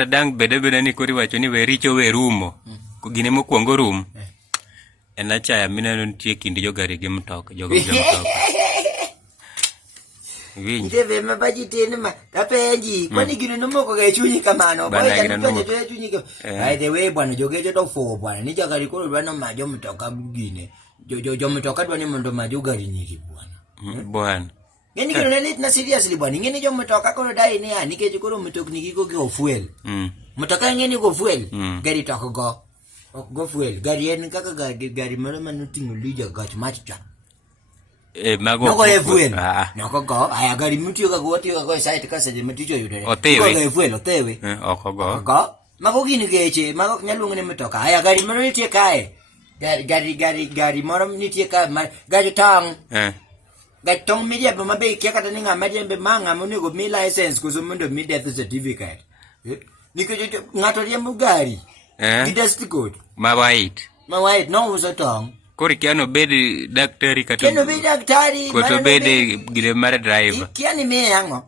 kata dang bede ni kori wacho ni we richo we rumo. Gine mokwongo rum. En achaya mineno nitie kind jogari gi mtoka, jogo mtoka. Nite ve mabaji tene ma tapenji kwani gino nomoko ga chunyi kamano boy kan penje to chunyi ka by the way bwana jogejo to fo bwana ni jogari ko dwano majo mtoka gine jo mtoka dwani mondo majo gari nyiri bwana bwana ngeni gino ne lit na seriously bwana ngeni jo mtoka ko dai ne ani ke jikoro mtokni gi go fuel mtoka ngeni go fuel gari to go fuel gari en kaka gari maro manutingo lija gach macha mago no go fuel no go aya gari mutio ga go tio go site ka se muticho yude otewe fuel otewe go mago gini geche mago nyalunga ne mtoka aya gari maro nitie kae gari maro nitie ka gari tang gari tong media ba mabe kia kata ninga majembe manga monego mi license kuzo mondo mi death certificate niko ngato riembo gari didasti code ma white no uso tong kori kiano bedi daktari kato kiano bedi daktari koto bedi gile mara driver kiani me yango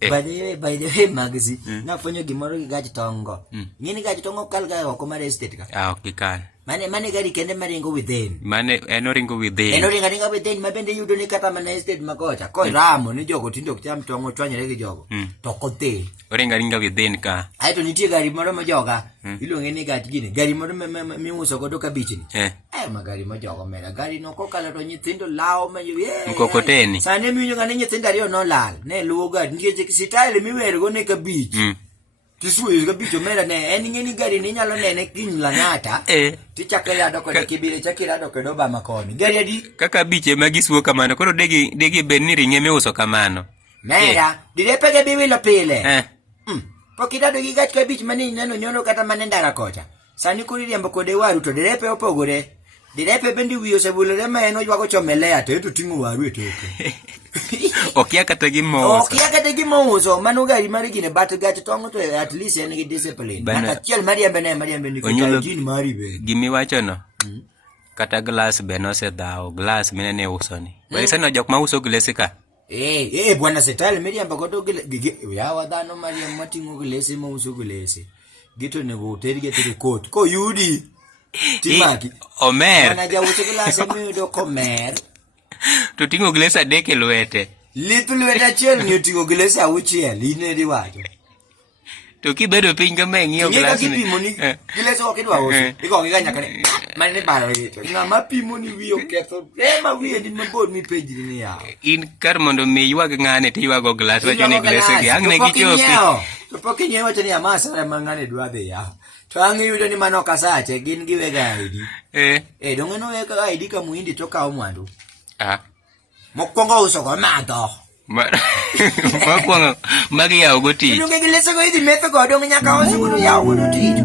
by the way magazine na fonyo gimoro gaji tongo ngini gaji tongo kalga oko mara estate ka okikal mane gari kende maringo within mane enoringo within mabende yudo ni kata mana estate makocha ko ramo ni jogo tindo kucham tongo twanyere gi jogo to kote oringa within ka aito nitie gari moro ma joga iluonge ni gari moro miuso godo kabichni magari ma jogo mera gari no kokalo to nyithindo lao ma mkokoteni sane miyo ngane nyithindo ariyo no lal ne luwo gari nitie style miwer go ne kabich Tisuwe kabicho mera ne en ngeni gari ni nyalo nene kiny la ngata tichake yado kode kibire chakira do kedo ba makoni gari adi kaka biche magisuo kamano koro degi ben ni ringe me uso kamano mera direpe ge biwilo pile pokidado gi gach kabich mani neno nyono kata manendara kocha sani kuri riembo kode waru to direpe opogore direpe bendi wiyo sebulore ma eno jwago chomelea to tingu waru etoke okia kata gimoso mano gari mari gine bat gach tongo to at least en gi discipline kata chiel mariembe ni jin mari be gimi wacho no kata glass be no se dao glass menene uso ni wese no jok ma uso glass ka bwana setale mariembe godo ya wadano mariembe matingo glass mo uso glass gito ne go terige tiri coat ko yudi timaki omer na ja uso glass mi do komer to tingo glass adek e lwete lwete achiel ni tingo glass auchiel ine riwacho to kibedo piny kama ng'iyo glass ni glass ok idwa uso igongi ga nyaka mane baro ng'ama pimo ni wiyo ketho ma wiye ni mabor mi peji ni ya in kar mondo mi ywag ng'ane ti ywago glass wacho ni glass gi ang ne gichopi to pok inyewo wacho ni amasa ma ng'ane dwa dhi ya to ang yudo ni mano kasache gin giwega ID donge no wega ID ka muindi to kawo mwandu mokwongo uso go madho mokwongo magi yawo go tich nunge gilese go idhi metho go dong nyaka uso go yawo go tich